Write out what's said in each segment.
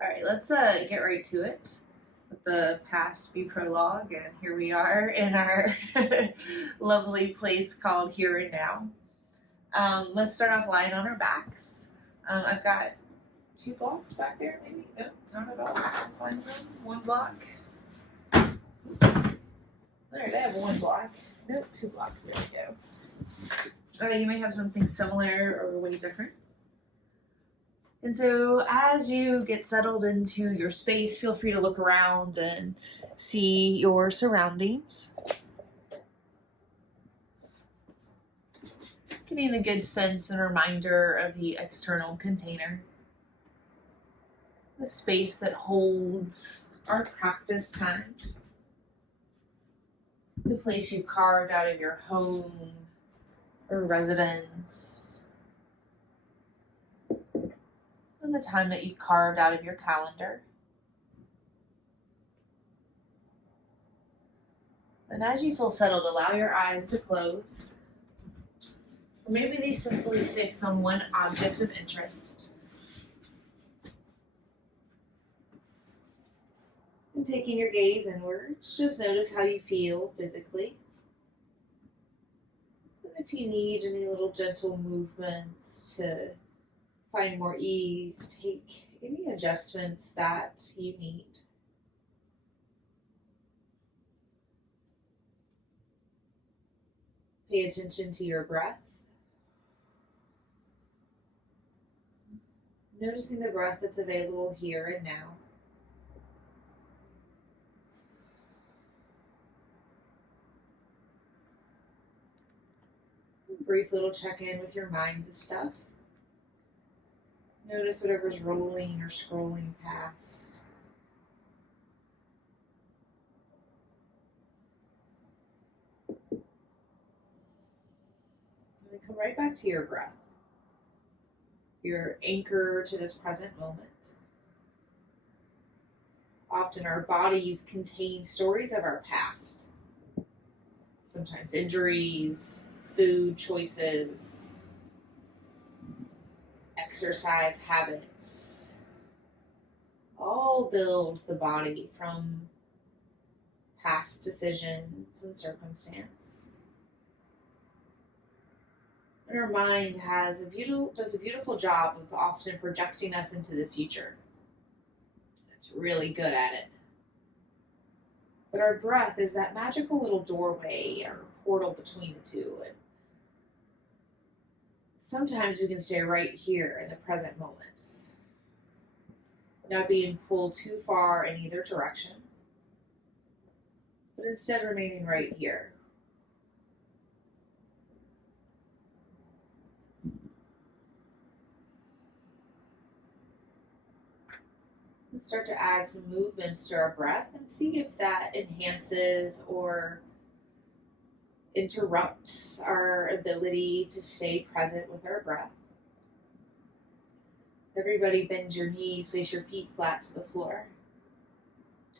All right, let's get right to it. Let the past be prologue, and here we are in our lovely place called Here and Now. Let's start off lying on our backs. I've got 2 blocks back there, maybe. No, not at all. I'll find them. 1 block. Oops. All right, I have 1 block. Nope, 2 blocks. There we go. You may have something similar or way different. And so as you get settled into your space, feel free to look around and see your surroundings. Getting a good sense and reminder of the external container. The space that holds our practice time. The place you carved out of your home or residence. And the time that you've carved out of your calendar. And as you feel settled, allow your eyes to close. Or maybe they simply fix on one object of interest. And taking your gaze inwards, just notice how you feel physically. And if you need any little gentle movements to find more ease, take any adjustments that you need. Pay attention to your breath. Noticing the breath that's available here and now. A brief little check-in with your mind to stuff. Notice whatever's rolling or scrolling past. And then come right back to your breath. Your anchor to this present moment. Often our bodies contain stories of our past. Sometimes injuries, food choices, exercise habits, all build the body from past decisions and circumstance. And our mind does a beautiful job of often projecting us into the future. It's really good at it. But our breath is that magical little doorway or portal between the two. And sometimes we can stay right here in the present moment, not being pulled too far in either direction, but instead remaining right here. We'll start to add some movements to our breath and see if that enhances or interrupts our ability to stay present with our breath. Everybody bend your knees, place your feet flat to the floor.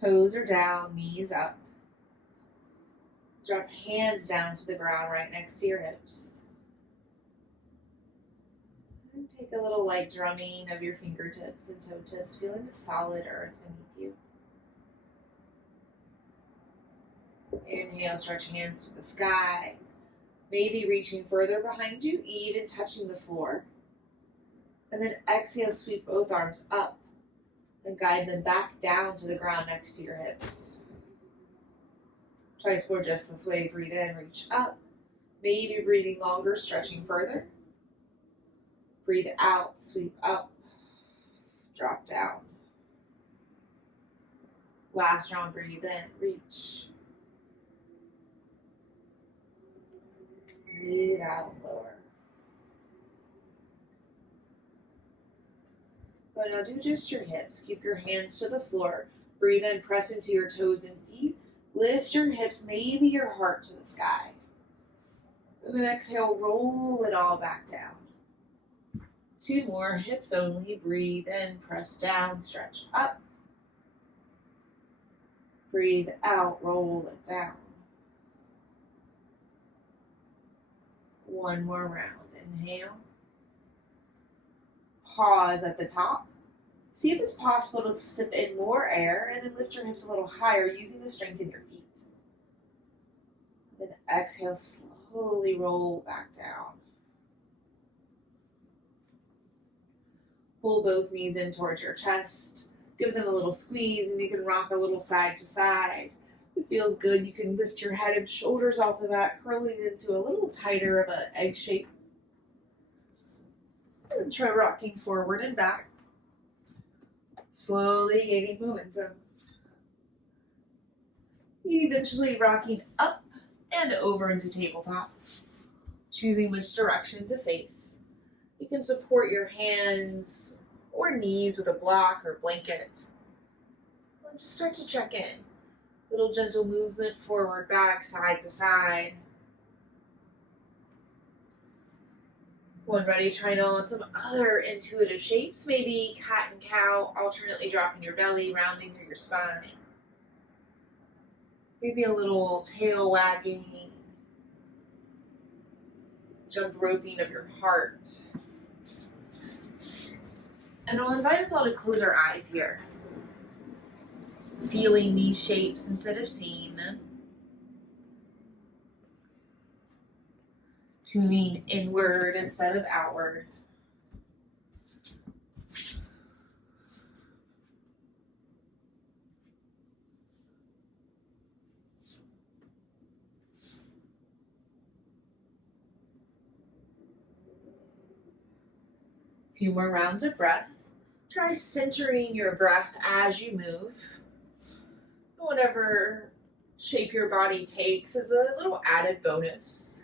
Toes are down, knees up. Drop hands down to the ground right next to your hips. And take a little light drumming of your fingertips and toe tips, feeling the solid earth beneath you. Inhale, stretch hands to the sky, maybe reaching further behind you, even touching the floor. And then exhale, sweep both arms up and guide them back down to the ground next to your hips. Twice more just this way. Breathe in, reach up, maybe breathing longer, stretching further. Breathe out, sweep up, drop down. Last round, breathe in, reach. Breathe out, lower. Go now, do just your hips. Keep your hands to the floor. Breathe in, press into your toes and feet. Lift your hips, maybe your heart to the sky. And then exhale, roll it all back down. 2 more, hips only. Breathe in, press down, stretch up. Breathe out, roll it down. 1 more round. Inhale. Pause at the top. See if it's possible to sip in more air and then lift your hips a little higher using the strength in your feet. Then exhale, slowly roll back down. Pull both knees in towards your chest. Give them a little squeeze and you can rock a little side to side. If it feels good, you can lift your head and shoulders off the mat, curling into a little tighter of an egg shape. And then try rocking forward and back. Slowly gaining momentum. Eventually rocking up and over into tabletop. Choosing which direction to face. You can support your hands or knees with a block or blanket. And just start to check in. Little gentle movement forward, back, side to side. When ready, trying on some other intuitive shapes, maybe cat and cow, alternately dropping your belly, rounding through your spine. Maybe a little tail wagging, jump roping of your heart. And I'll invite us all to close our eyes here. Feeling these shapes instead of seeing them. Tuning inward instead of outward. A few more rounds of breath. Try centering your breath as you move. Whatever shape your body takes is a little added bonus.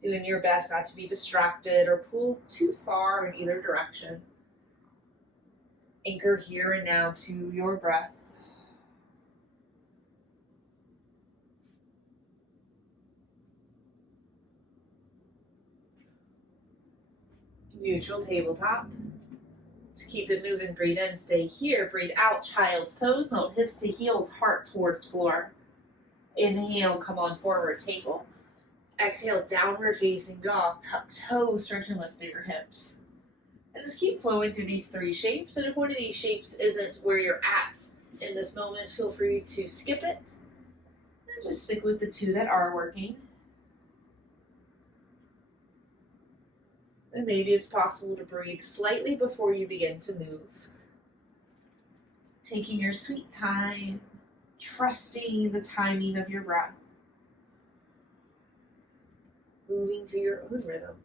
Doing your best not to be distracted or pulled too far in either direction. Anchor here and now to your breath. Neutral tabletop. To keep it moving, breathe in, stay here. Breathe out, child's pose. Melt hips to heels, heart towards floor. Inhale, come on forward, table. Exhale, downward facing dog. Tuck toes, stretch and lift through your hips. And just keep flowing through these three shapes. And if one of these shapes isn't where you're at in this moment, feel free to skip it. And just stick with the two that are working. And maybe it's possible to breathe slightly before you begin to move. Taking your sweet time, trusting the timing of your breath. Moving to your own rhythm.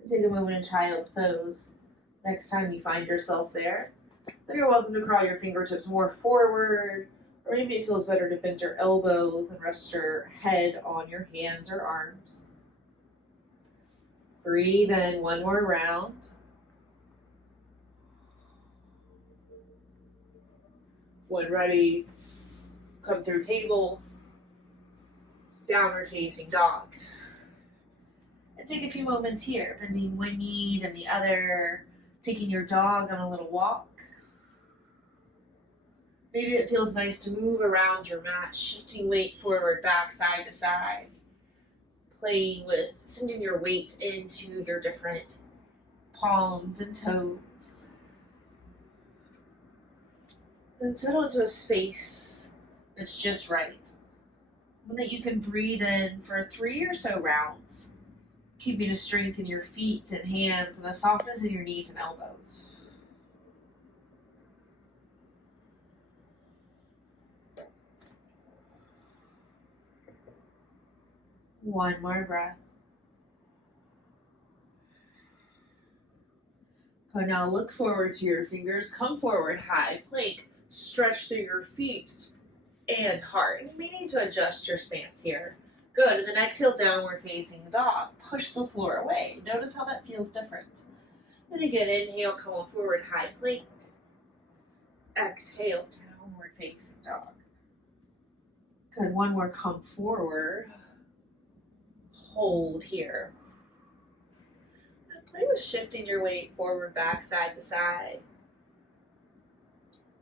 And take a moment in child's pose. Next time you find yourself there, then you're welcome to crawl your fingertips more forward. Or maybe it feels better to bend your elbows and rest your head on your hands or arms. Breathe in one more round. When ready, come through table, downward facing dog. And take a few moments here, bending one knee, then the other, taking your dog on a little walk. Maybe it feels nice to move around your mat, shifting weight forward, back, side to side. Playing with sending your weight into your different palms and toes. And settle into a space that's just right. One that you can breathe in for 3 or so rounds, keeping a strength in your feet and hands and a softness in your knees and elbows. One more breath. Okay, now look forward to your fingers. Come forward, high plank. Stretch through your feet and heart. And you may need to adjust your stance here. Good. And then exhale, downward facing dog. Push the floor away. Notice how that feels different. And again, inhale, come on forward, high plank. Exhale, downward facing dog. Good. One more, come forward. Hold here. Now play with shifting your weight forward, back, side to side.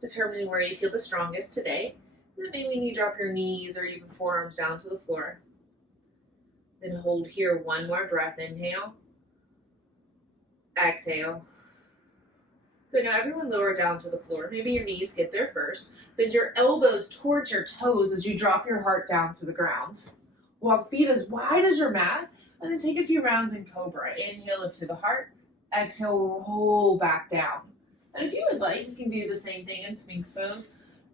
Determining where you feel the strongest today. That may mean you drop your knees or even forearms down to the floor. Then hold here, one more breath. Inhale. Exhale. Good, now everyone lower down to the floor. Maybe your knees get there first. Bend your elbows towards your toes as you drop your heart down to the ground. Walk feet as wide as your mat, and then take a few rounds in Cobra. Inhale, lift through the heart. Exhale, roll back down. And if you would like, you can do the same thing in Sphinx pose.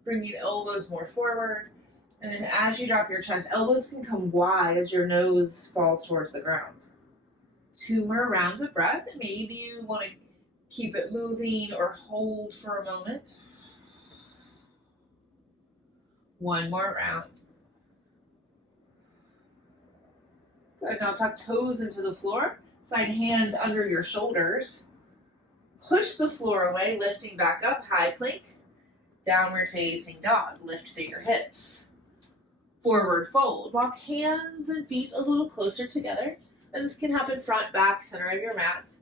Bring your elbows more forward. And then as you drop your chest, elbows can come wide as your nose falls towards the ground. 2 more rounds of breath, and maybe you want to keep it moving or hold for a moment. 1 more round. Good, now tuck toes into the floor. Slide hands under your shoulders. Push the floor away, lifting back up, high plank. Downward facing dog, lift through your hips. Forward fold, walk hands and feet a little closer together. And this can happen front, back, center of your mat.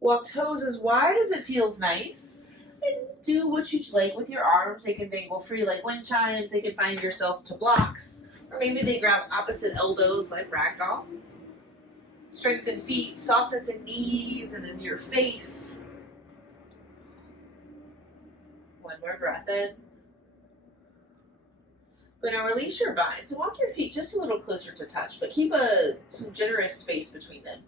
Walk toes as wide as it feels nice. And do what you like with your arms. They can dangle free like wind chimes. They can find yourself to blocks. Or maybe they grab opposite elbows like ragdoll. Strengthen feet, softness in knees and in your face. 1 more breath in. But now release your bind. So walk your feet just a little closer to touch, but keep some generous space between them.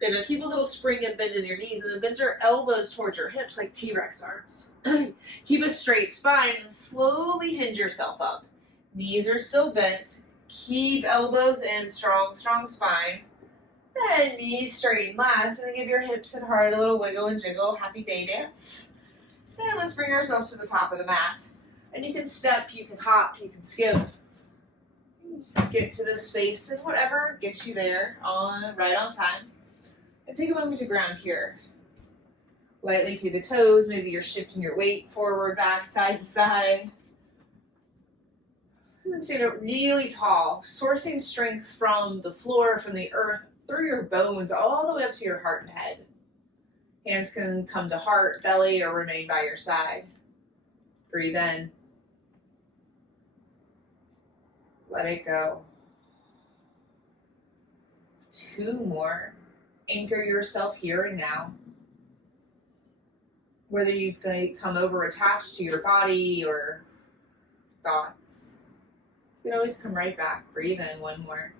Good, now keep a little spring and bend in your knees, and then bend your elbows towards your hips like T-Rex arms. Keep a straight spine and slowly hinge yourself up. Knees are still bent. Keep elbows in, strong spine. And knees straighten last, and then give your hips and heart a little wiggle and jiggle. Happy day dance. And let's bring ourselves to the top of the mat. And you can step, you can hop, you can skip. Get to this space and whatever gets you there right on time. And take a moment to ground here. Lightly through the toes, maybe you're shifting your weight forward, back, side to side. And then stand up really tall, sourcing strength from the floor, from the earth, through your bones, all the way up to your heart and head. Hands can come to heart, belly, or remain by your side. Breathe in. Let it go. 2 more. Anchor yourself here and now. Whether you've come over attached to your body or thoughts, you can always come right back. Breathe in. 1 more.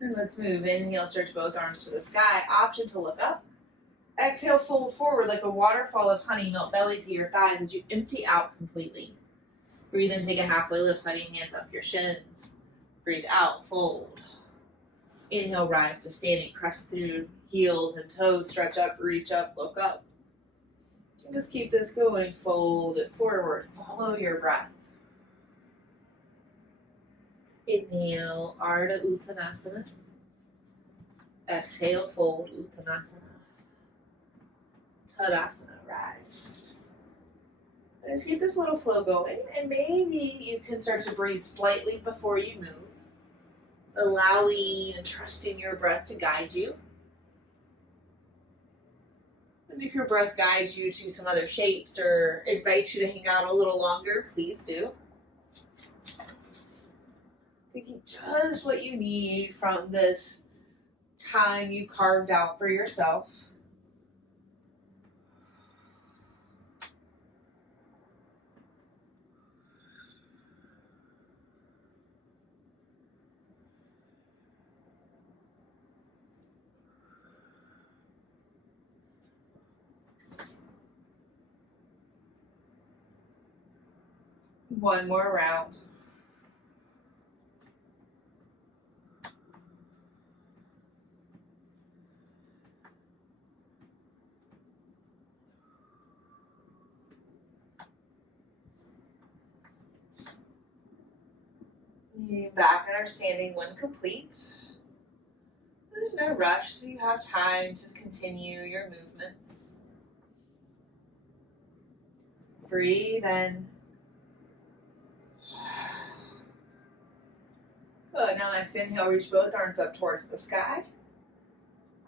And let's move. Inhale, stretch both arms to the sky. Option to look up. Exhale, fold forward like a waterfall of honey. Melt belly to your thighs as you empty out completely. Breathe in, take a halfway lift, sliding hands up your shins. Breathe out, fold. Inhale, rise to standing. Press through heels and toes. Stretch up, reach up, look up. And just keep this going. Fold it forward. Follow your breath. Inhale, Ardha Uttanasana. Exhale, fold, Uttanasana. Tadasana, rise. And just keep this little flow going, and maybe you can start to breathe slightly before you move, allowing and trusting your breath to guide you. And if your breath guides you to some other shapes or invites you to hang out a little longer, please do. Taking just what you need from this time you carved out for yourself. One more round. Back in our standing when complete. There's no rush, so you have time to continue your movements. Breathe in. Good. Now next inhale, reach both arms up towards the sky.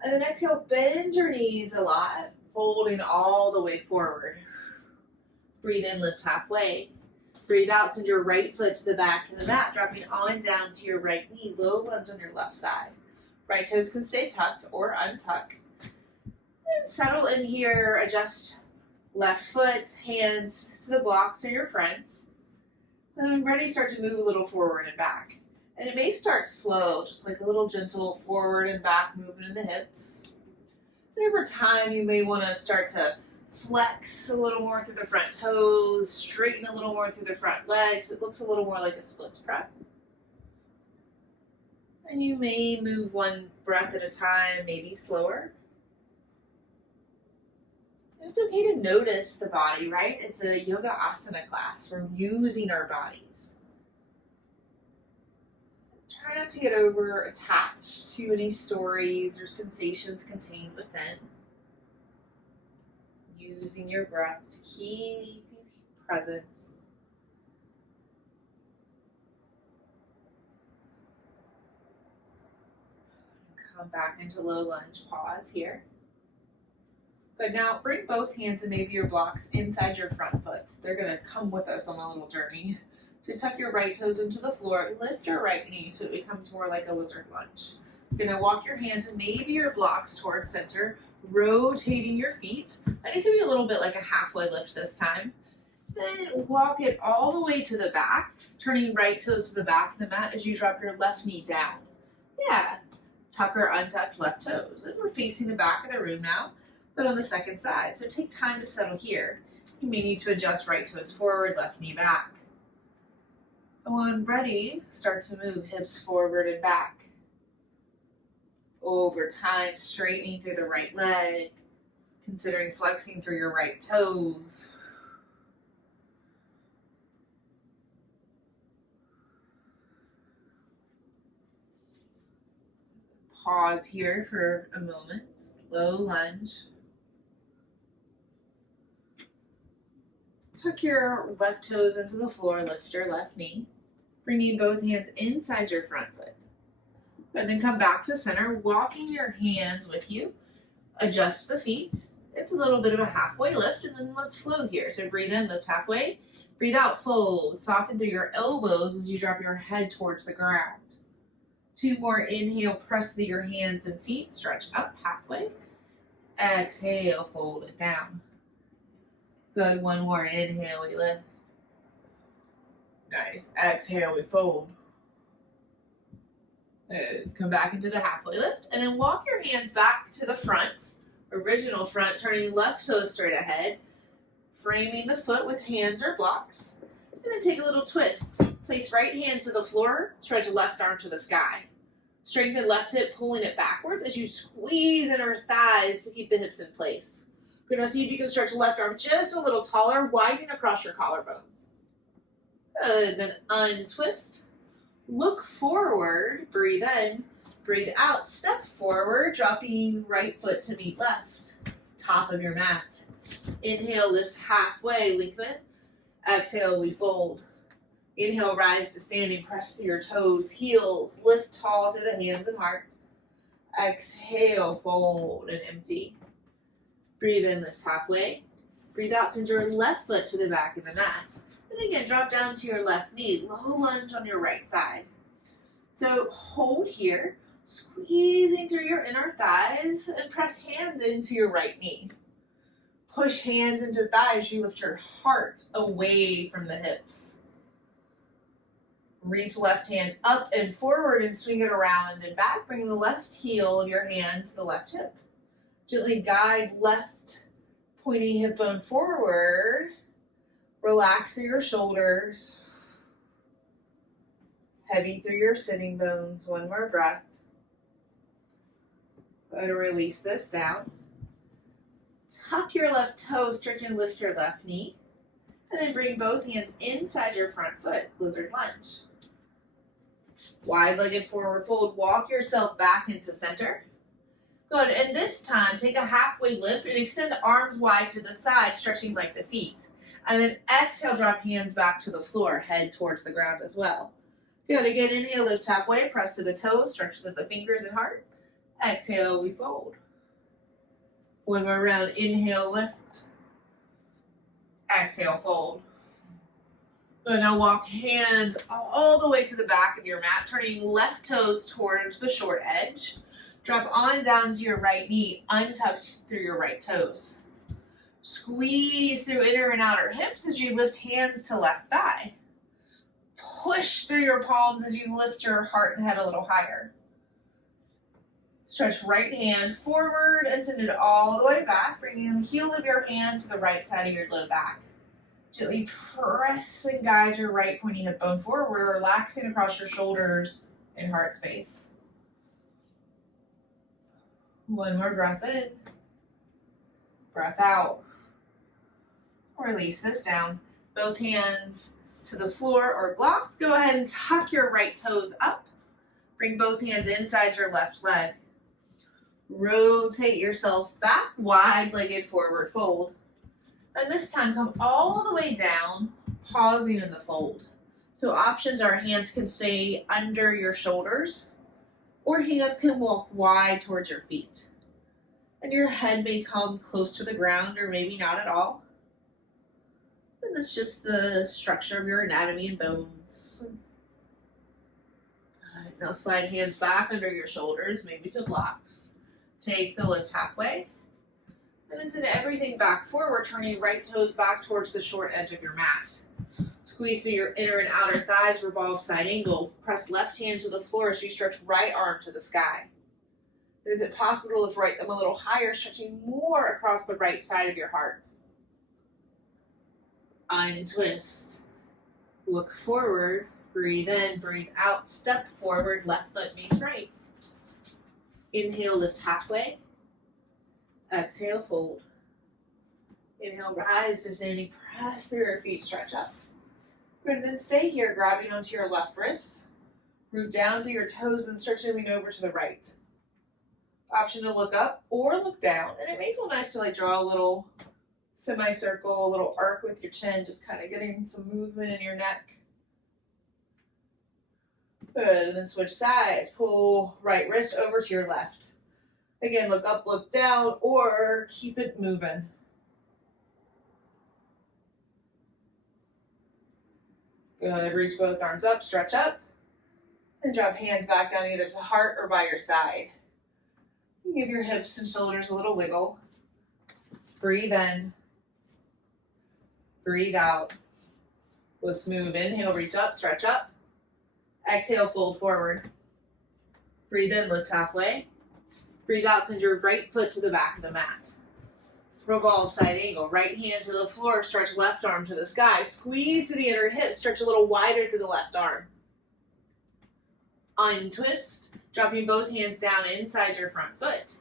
And then exhale, bend your knees a lot, folding all the way forward. Breathe in, lift halfway. Breathe out, send your right foot to the back of the mat, dropping on down to your right knee, low lunge on your left side. Right toes can stay tucked or untuck. And settle in here, adjust left foot, hands to the blocks or your friends. And then ready, start to move a little forward and back. And it may start slow, just like a little gentle forward and back movement in the hips. And over time, you may want to start to flex a little more through the front toes, straighten a little more through the front legs. It looks a little more like a splits prep. And you may move one breath at a time, maybe slower. And it's okay to notice the body, right? It's a yoga asana class. We're using our bodies. Try not to get over attached to any stories or sensations contained within. Using your breath to keep you present. Come back into low lunge, pause here. But now bring both hands and maybe your blocks inside your front foot. They're gonna come with us on a little journey. So tuck your right toes into the floor, lift your right knee so it becomes more like a lizard lunge. You're gonna walk your hands and maybe your blocks towards center, rotating your feet. And it can be a little bit like a halfway lift this time. Then walk it all the way to the back, turning right toes to the back of the mat as you drop your left knee down. Yeah, tuck or untuck left toes. And we're facing the back of the room now, but on the second side. So take time to settle here. You may need to adjust right toes forward, left knee back. And when ready, start to move hips forward and back. Over time, straightening through the right leg, considering flexing through your right toes. Pause here for a moment, low lunge. Tuck your left toes into the floor, lift your left knee. Bringing both hands inside your front foot. And then come back to center, walking your hands with you. Adjust the feet. It's a little bit of a halfway lift, and then let's flow here. So breathe in, lift halfway. Breathe out, fold. Soften through your elbows as you drop your head towards the ground. 2 more, inhale, press through your hands and feet. Stretch up halfway. Exhale, fold it down. Good, 1 more, inhale, we lift. Nice, exhale, we fold. Come back into the halfway lift, and then walk your hands back to the front, original front, turning left toe straight ahead, framing the foot with hands or blocks, and then take a little twist. Place right hand to the floor, stretch left arm to the sky. Strengthen left hip, pulling it backwards as you squeeze inner thighs to keep the hips in place. Good, now see if you can stretch left arm just a little taller, widen across your collarbones. Good, then untwist. Look forward, breathe in, breathe out, step forward, dropping right foot to meet left, top of your mat. Inhale, lift halfway, lengthen. Exhale, we fold. Inhale, rise to standing, press through your toes, heels, lift tall through the hands and heart. Exhale, fold and empty. Breathe in, lift halfway. Breathe out, send your left foot to the back of the mat. And again, drop down to your left knee, low lunge on your right side. So hold here, squeezing through your inner thighs and press hands into your right knee. Push hands into thighs, you lift your heart away from the hips. Reach left hand up and forward and swing it around and back, bringing the left heel of your hand to the left hip. Gently guide left pointy hip bone forward. Relax through your shoulders. Heavy through your sitting bones. 1 more breath. Go to release this down. Tuck your left toe, stretch and lift your left knee. And then bring both hands inside your front foot, lizard lunge. Wide-legged forward fold. Walk yourself back into center. Good, and this time take a halfway lift and extend arms wide to the side, stretching like the feet. And then exhale, drop hands back to the floor, head towards the ground as well. Good, again, inhale, lift halfway, press to the toes, stretch with the fingers and heart. Exhale, we fold. 1 more round, inhale, lift. Exhale, fold. Good, now walk hands all the way to the back of your mat, turning left toes towards the short edge. Drop on down to your right knee, untucked through your right toes. Squeeze through inner and outer hips as you lift hands to left thigh. Push through your palms as you lift your heart and head a little higher. Stretch right hand forward and send it all the way back, bringing the heel of your hand to the right side of your low back. Gently press and guide your right pointy hip bone forward, relaxing across your shoulders and heart space. One more breath in. Breath out. Release this down. Both hands to the floor or blocks. Go ahead and tuck your right toes up. Bring both hands inside your left leg. Rotate yourself back, wide-legged forward fold. And this time come all the way down, pausing in the fold. So options are hands can stay under your shoulders or hands can walk wide towards your feet. And your head may come close to the ground or maybe not at all. And that's just the structure of your anatomy and bones. Now slide hands back under your shoulders, maybe to blocks. Take the lift halfway. And then send everything back forward, turning right toes back towards the short edge of your mat. Squeeze through your inner and outer thighs, revolve side angle. Press left hand to the floor as you stretch right arm to the sky. Is it possible to lift right thumb a little higher, stretching more across the right side of your heart? Untwist. Look forward, breathe in, breathe out, step forward, left foot meets right. Inhale, lift halfway. Exhale, fold. Inhale, rise to standing, press through your feet, stretch up. Good, then stay here, grabbing onto your left wrist. Root down through your toes and start to lean over to the right. Option to look up or look down. And it may feel nice to draw a little semicircle, a little arc with your chin, just kind of getting some movement in your neck. Good, and then switch sides. Pull right wrist over to your left. Again, look up, look down, or keep it moving. Good, reach both arms up, stretch up, and drop hands back down either to heart or by your side. Give your hips and shoulders a little wiggle. Breathe in, breathe out. Let's move. Inhale, reach up, stretch up. Exhale, fold forward. Breathe in, lift halfway. Breathe out, send your right foot to the back of the mat. Revolve side angle. Right hand to the floor, stretch left arm to the sky. Squeeze to the inner hip, stretch a little wider through the left arm. Untwist, dropping both hands down inside your front foot.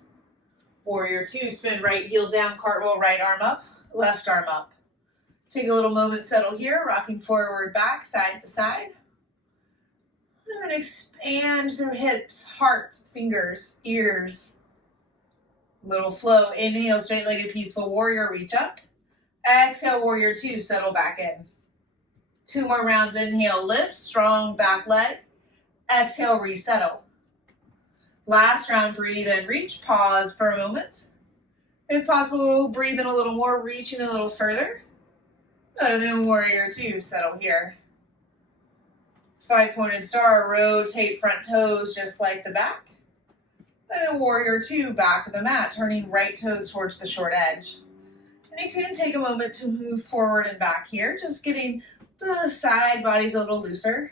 Warrior two, spin right heel down, cartwheel, right arm up, left arm up. Take a little moment, settle here, rocking forward, back, side to side. And then expand through hips, heart, fingers, ears. Little flow. Inhale, straight-legged peaceful warrior, reach up. Exhale, warrior two, settle back in. 2 more rounds. Inhale, lift, strong back leg. Exhale, resettle. Last round, breathe in, reach, pause for a moment. If possible, breathe in a little more, reaching a little further. And then warrior two, settle here. 5-pointed star, rotate front toes just like the back. And then warrior two, back of the mat, turning right toes towards the short edge. And you can take a moment to move forward and back here, just getting the side bodies a little looser.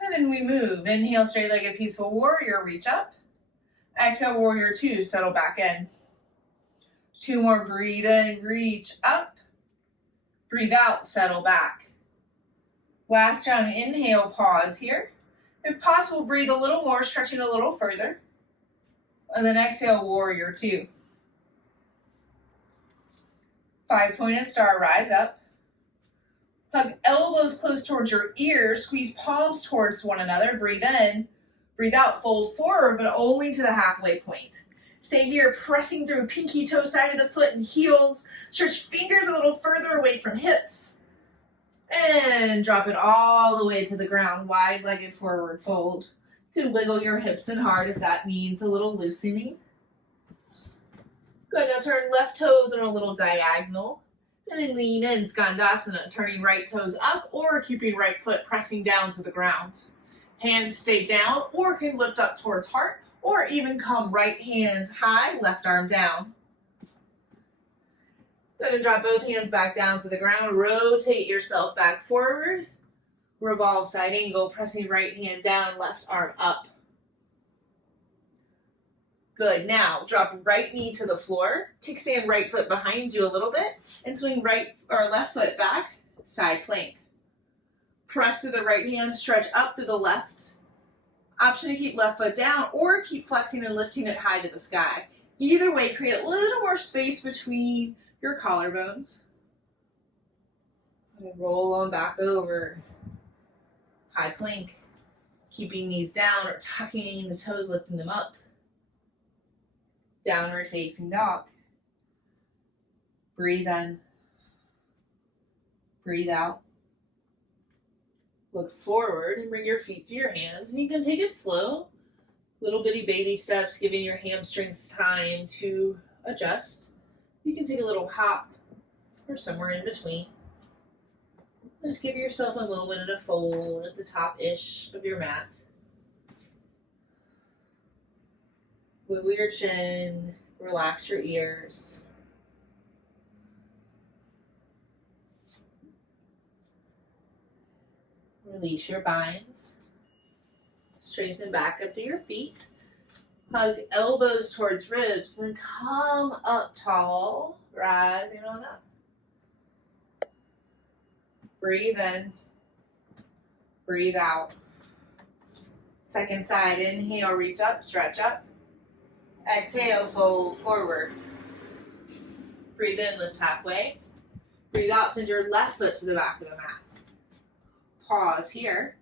And then we move. Inhale, straight-legged peaceful warrior, reach up. Exhale, warrior two, settle back in. 2 more, breathe in, reach up. Breathe out, settle back. Last round, inhale, pause here. If possible, breathe a little more, stretching a little further. And then exhale, warrior two. 5-pointed star, rise up. Hug elbows close towards your ears, squeeze palms towards one another, breathe in, breathe out, fold forward, but only to the halfway point. Stay here, pressing through pinky toe side of the foot and heels, stretch fingers a little further away from hips. And drop it all the way to the ground, wide-legged forward fold. You can wiggle your hips and heart if that needs a little loosening. Good, now turn left toes in a little diagonal. And then lean in, Skandasana, turning right toes up or keeping right foot pressing down to the ground. Hands stay down or can lift up towards heart, or even come right hand high, left arm down. Go ahead and drop both hands back down to the ground. Rotate yourself back forward. Revolve side angle, pressing right hand down, left arm up. Good. Now drop right knee to the floor. Kickstand right foot behind you a little bit and swing right or left foot back, side plank. Press through the right hand, stretch up through the left. Option to keep left foot down or keep flexing and lifting it high to the sky. Either way, create a little more space between your collarbones. And roll on back over. High plank. Keeping knees down or tucking the toes, lifting them up. Downward facing dog. Breathe in. Breathe out. Look forward and bring your feet to your hands. And you can take it slow. Little bitty baby steps, giving your hamstrings time to adjust. You can take a little hop or somewhere in between. Just give yourself a moment and a fold at the top-ish of your mat. Wiggle your chin, relax your ears. Release your binds. Straighten back up to your feet. Hug elbows towards ribs, then come up tall, rising on up. Breathe in, breathe out. Second side, inhale, reach up, stretch up. Exhale, fold forward. Breathe in, lift halfway. Breathe out, send your left foot to the back of the mat. Pause here,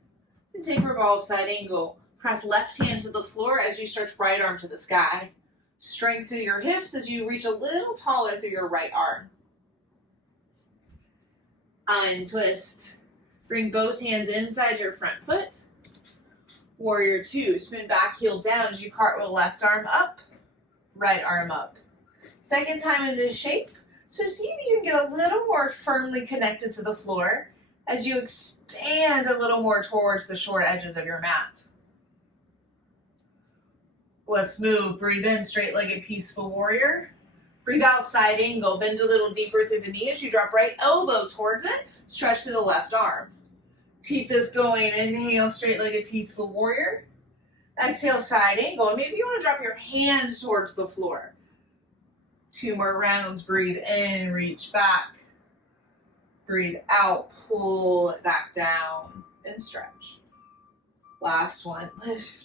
and take revolve side angle. Press left hand to the floor as you stretch right arm to the sky. Strength through your hips as you reach a little taller through your right arm. Untwist. Bring both hands inside your front foot. Warrior two. Spin back, heel down as you cartwheel left arm up, right arm up. Second time in this shape. So see if you can get a little more firmly connected to the floor as you expand a little more towards the short edges of your mat. Let's move. Breathe in, straight-legged peaceful warrior. Breathe out, side angle. Bend a little deeper through the knee as you drop right elbow towards it. Stretch to the left arm. Keep this going. Inhale, straight-legged peaceful warrior. Exhale, side angle. And maybe you want to drop your hands towards the floor. 2 more rounds. Breathe in, reach back. Breathe out, pull it back down and stretch. Last one. Lift.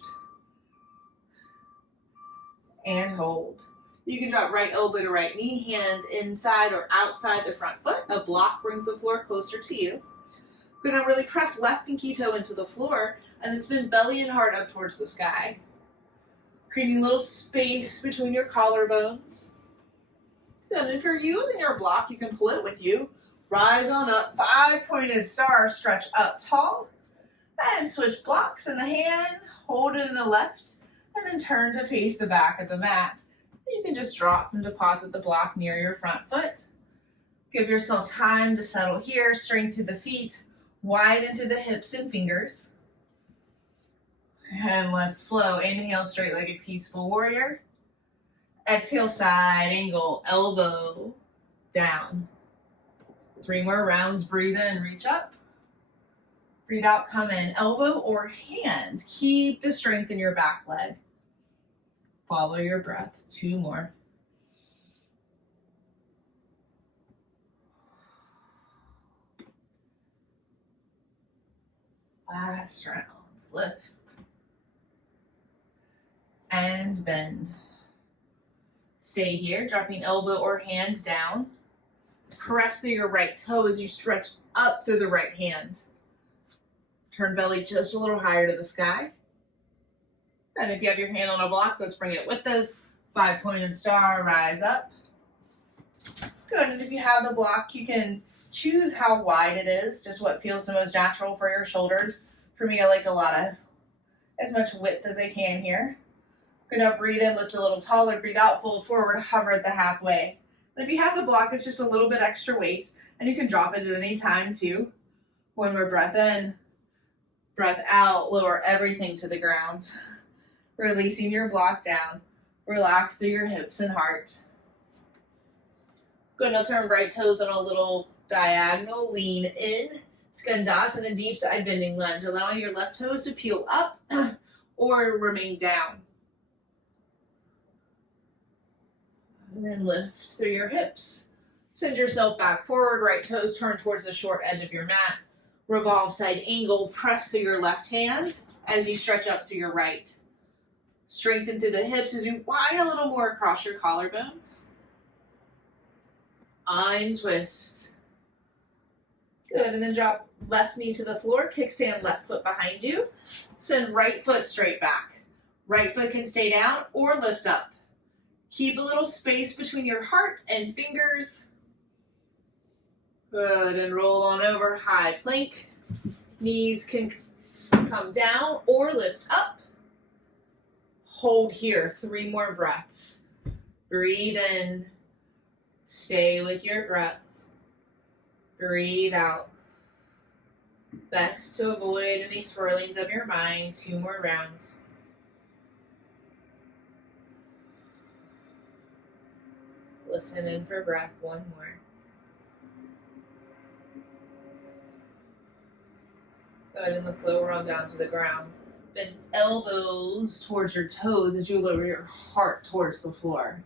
And hold. You can drop right elbow to right knee, hand inside or outside the front foot. A block brings the floor closer to you. You're going to really press left pinky toe into the floor and then spin belly and heart up towards the sky. Creating a little space between your collarbones. And if you're using your block, you can pull it with you. Rise on up, 5-pointed star, stretch up tall. And switch blocks in the hand, hold it in the left, and then turn to face the back of the mat. You can just drop and deposit the block near your front foot. Give yourself time to settle here, strength through the feet, widen through the hips and fingers. And let's flow. Inhale, straight-legged peaceful warrior. Exhale, side angle, elbow down. 3 more rounds. Breathe in, reach up. Breathe out, come in, elbow or hand. Keep the strength in your back leg. Follow your breath. 2 more. Last rounds. Lift. And bend. Stay here, dropping elbow or hand down. Press through your right toe as you stretch up through the right hand. Turn belly just a little higher to the sky. And if you have your hand on a block, let's bring it with us. 5-pointed star, rise up. Good, and if you have the block, you can choose how wide it is, just what feels the most natural for your shoulders. For me, I like as much width as I can here. We're gonna breathe in, lift a little taller, breathe out, fold forward, hover at the halfway. And if you have the block, it's just a little bit extra weight, and you can drop it at any time too. One more breath in, breath out, lower everything to the ground. Releasing your block down. Relax through your hips and heart. Good, now turn right toes on a little diagonal, lean in. Skandasana, deep side bending lunge, allowing your left toes to peel up or remain down. And then lift through your hips. Send yourself back forward, right toes turn towards the short edge of your mat. Revolve side angle, press through your left hands as you stretch up through your right. Strengthen through the hips as you widen a little more across your collarbones. Untwist. Good, and then drop left knee to the floor, kickstand left foot behind you. Send right foot straight back. Right foot can stay down or lift up. Keep a little space between your heart and fingers. Good, and roll on over, high plank. Knees can come down or lift up. Hold here, 3 more breaths. Breathe in. Stay with your breath. Breathe out. Best to avoid any swirlings of your mind. 2 more rounds. Listen in for breath. 1 more. Good, and let's lower on down to the ground. Bend elbows towards your toes as you lower your heart towards the floor.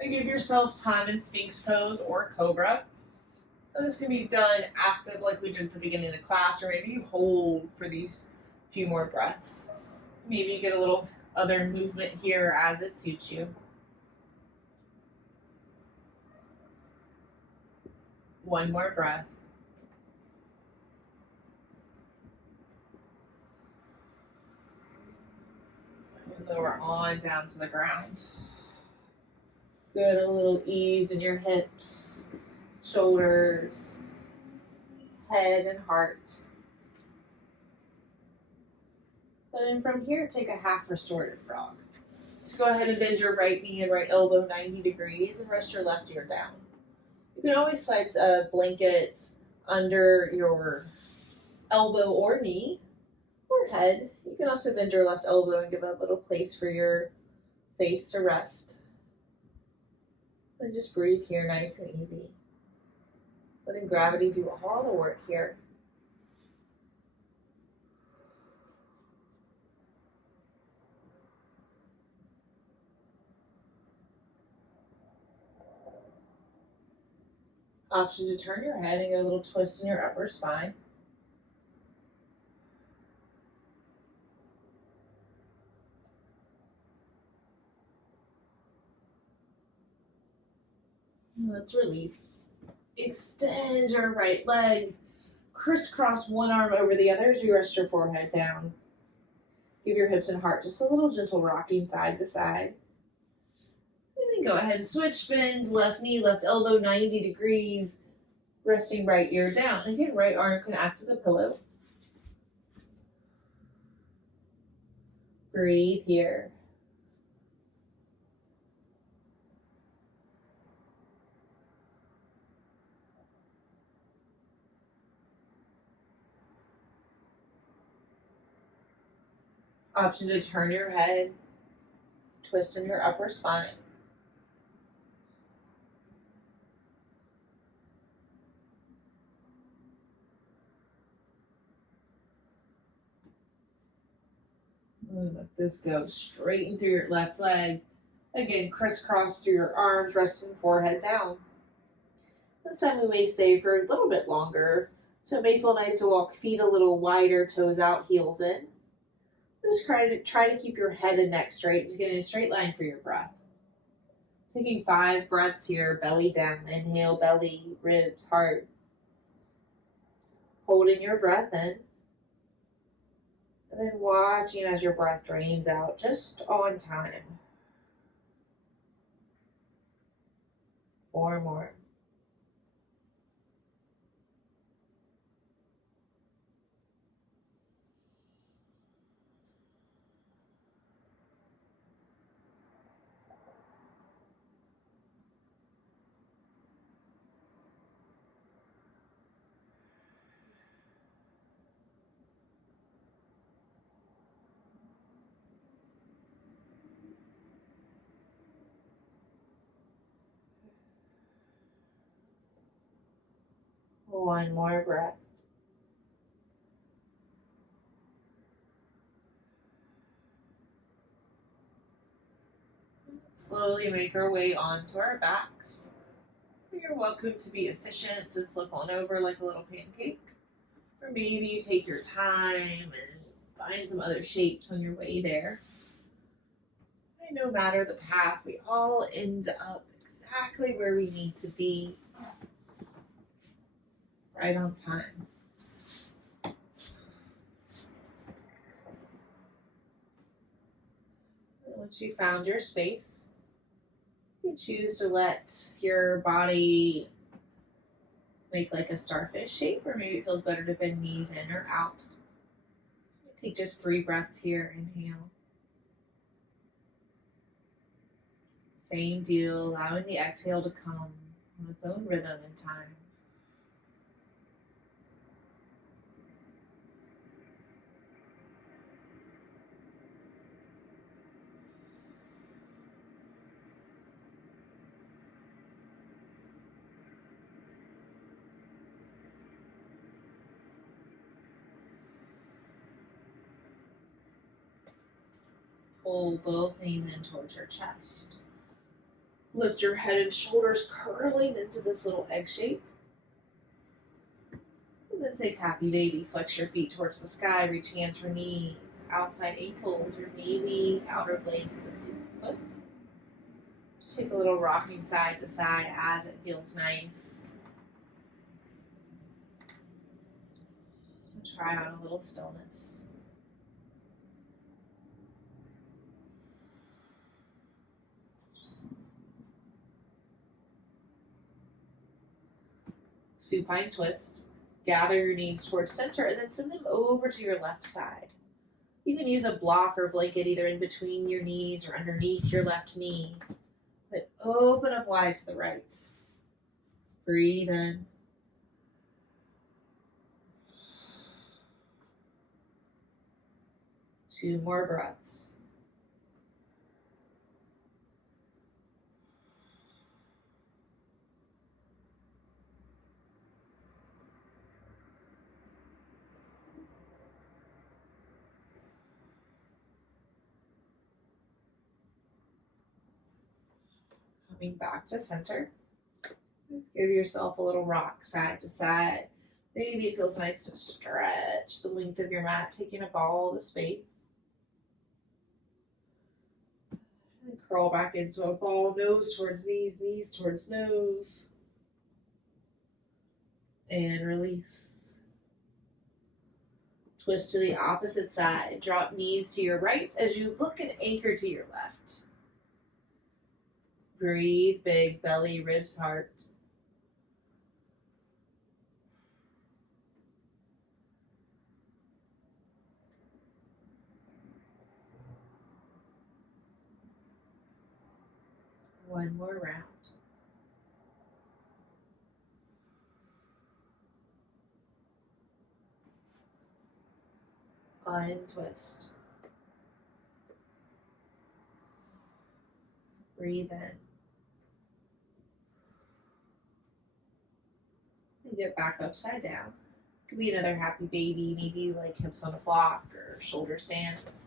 And give yourself time in Sphinx pose or Cobra. And this can be done active like we did at the beginning of the class, or maybe you hold for these few more breaths. Maybe you get a little other movement here as it suits you. 1 more breath. And lower on down to the ground. Good, a little ease in your hips, shoulders, head, and heart. And then from here, take a half restorative frog. So go ahead and bend your right knee and right elbow 90 degrees and rest your left ear down. You can always slide a blanket under your elbow or knee or head. You can also bend your left elbow and give a little place for your face to rest. And just breathe here nice and easy. Letting gravity do all the work here. Option to turn your head and get a little twist in your upper spine. Let's release. Extend your right leg. Crisscross one arm over the other as you rest your forehead down. Give your hips and heart just a little gentle rocking side to side. And then go ahead, switch bends, left knee, left elbow 90 degrees, resting right ear down. Again, right arm can act as a pillow. Breathe here. Option to turn your head, twist in your upper spine. Let this go. Straighten through your left leg. Again, crisscross through your arms, resting forehead down. This time we may stay for a little bit longer, so it may feel nice to walk feet a little wider, toes out, heels in. Just try to keep your head and neck straight to get in a straight line for your breath. Taking 5 breaths here, belly down. Inhale, belly, ribs, heart. Holding your breath in. And then watching as your breath drains out, just on time. 4 more. One more breath. Slowly make our way onto our backs. You're welcome to be efficient and flip on over like a little pancake. Or maybe you take your time and find some other shapes on your way there. And no matter the path, we all end up exactly where we need to be, right on time. Once you found your space, you can choose to let your body make like a starfish shape, or maybe it feels better to bend knees in or out. Take just 3 breaths here. Inhale. Same deal, allowing the exhale to come on its own rhythm and time. Pull both knees in towards your chest. Lift your head and shoulders curling into this little egg shape. And then say happy baby. Flex your feet towards the sky. Reach hands for knees, outside ankles, or maybe outer blades of the foot. Just take a little rocking side to side as it feels nice. Try out a little stillness. Supine twist. Gather your knees towards center and then send them over to your left side. You can use a block or blanket either in between your knees or underneath your left knee. But open up wide to the right. Breathe in. Two more breaths. Coming back to center. Give yourself a little rock side to side. Maybe it feels nice to stretch the length of your mat, taking up all the space. And curl back into a ball, nose towards knees, knees towards nose. And release. Twist to the opposite side. Drop knees to your right as you look and anchor to your left. Breathe big, belly, ribs, heart. One more round. Untwist. Breathe in. And get back upside down. Could be another happy baby, maybe like hips on a block or shoulder stands.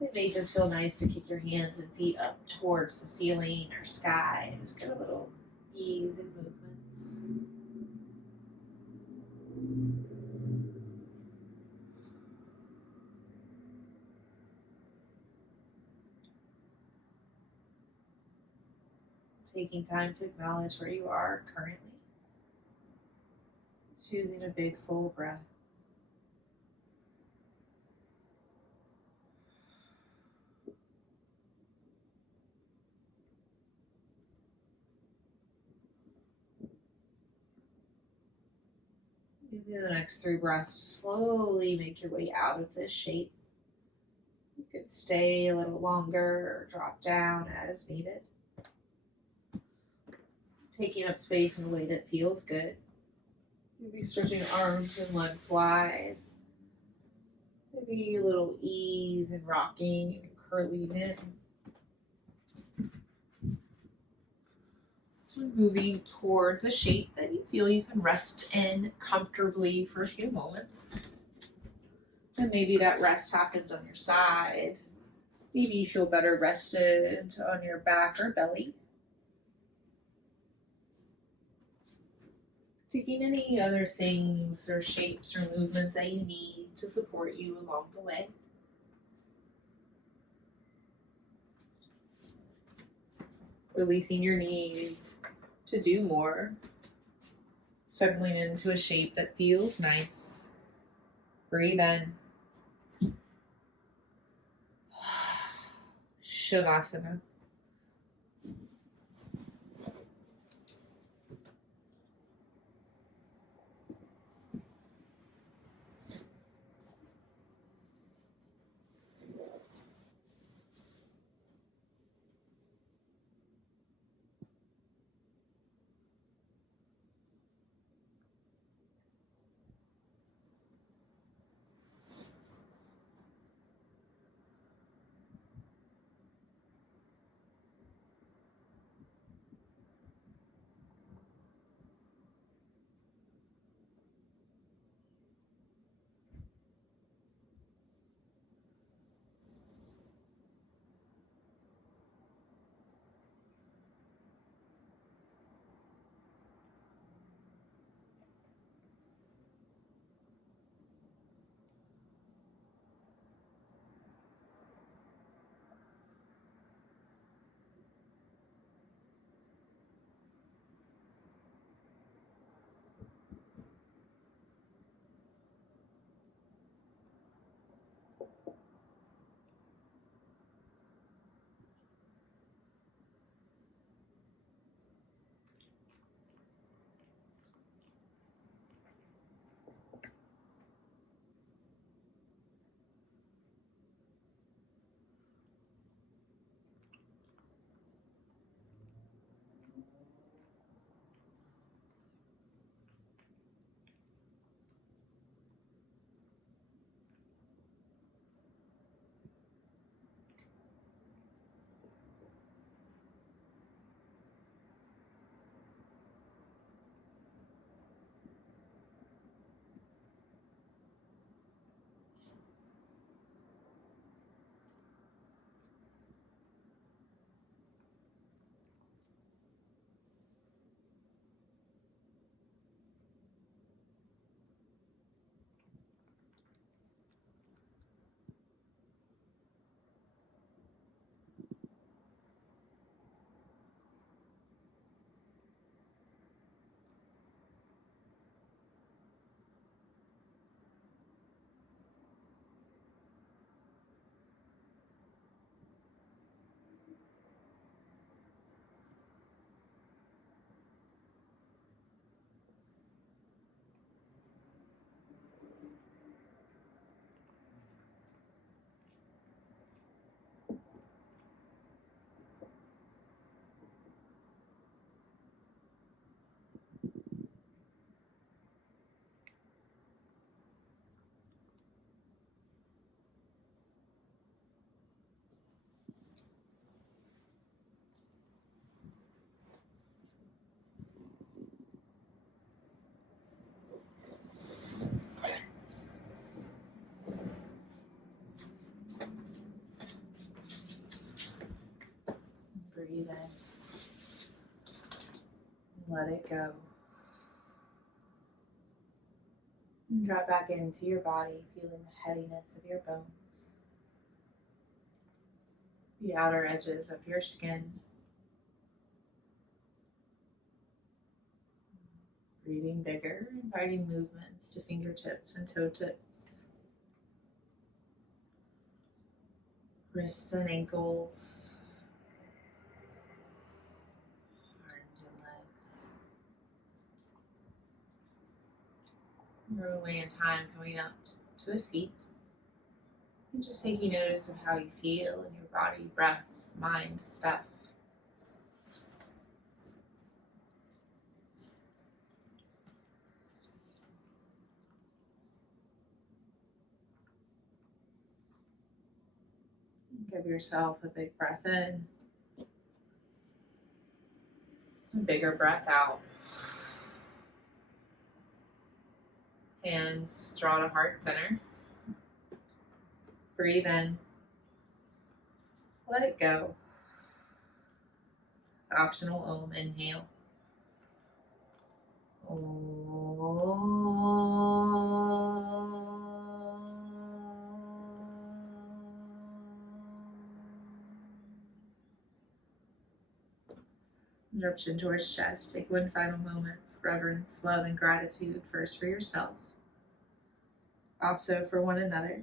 It may just feel nice to kick your hands and feet up towards the ceiling or sky and just get a little ease in movements. Taking time to acknowledge where you are currently. Choosing a big full breath. Using the next 3 breaths to slowly make your way out of this shape. You could stay a little longer or drop down as needed. Taking up space in a way that feels good. You'll be stretching arms and legs wide. Maybe a little ease in rocking and curling in. moving towards a shape that you feel you can rest in comfortably for a few moments. And maybe that rest happens on your side. Maybe you feel better rested on your back or belly. Taking any other things or shapes or movements that you need to support you along the way. Releasing your need to do more. Settling into a shape that feels nice. Breathe in. Yogasana. Breathe in. Let it go. And drop back into your body, feeling the heaviness of your bones, the outer edges of your skin. Breathing bigger, inviting movements to fingertips and toe tips, wrists and ankles, arms and legs. You're away in time coming up to a seat. And just taking notice of how you feel in your body, breath, mind, stuff. Give yourself a big breath in. And bigger breath out. Hands draw to heart center. Breathe in. Let it go. Optional Om. Inhale. Drop chin towards chest. Take one final moment of reverence, love, and gratitude, first for yourself, also for one another,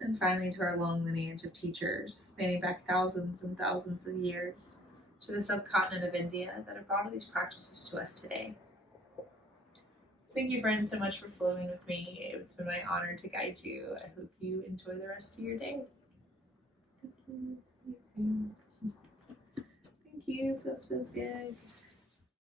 and finally to our long lineage of teachers, spanning back thousands and thousands of years, to the subcontinent of India that have brought these practices to us today. Thank you, friends, so much for flowing with me. It's been my honor to guide you. I hope you enjoy the rest of your day. Thank you. Thank you. This feels good.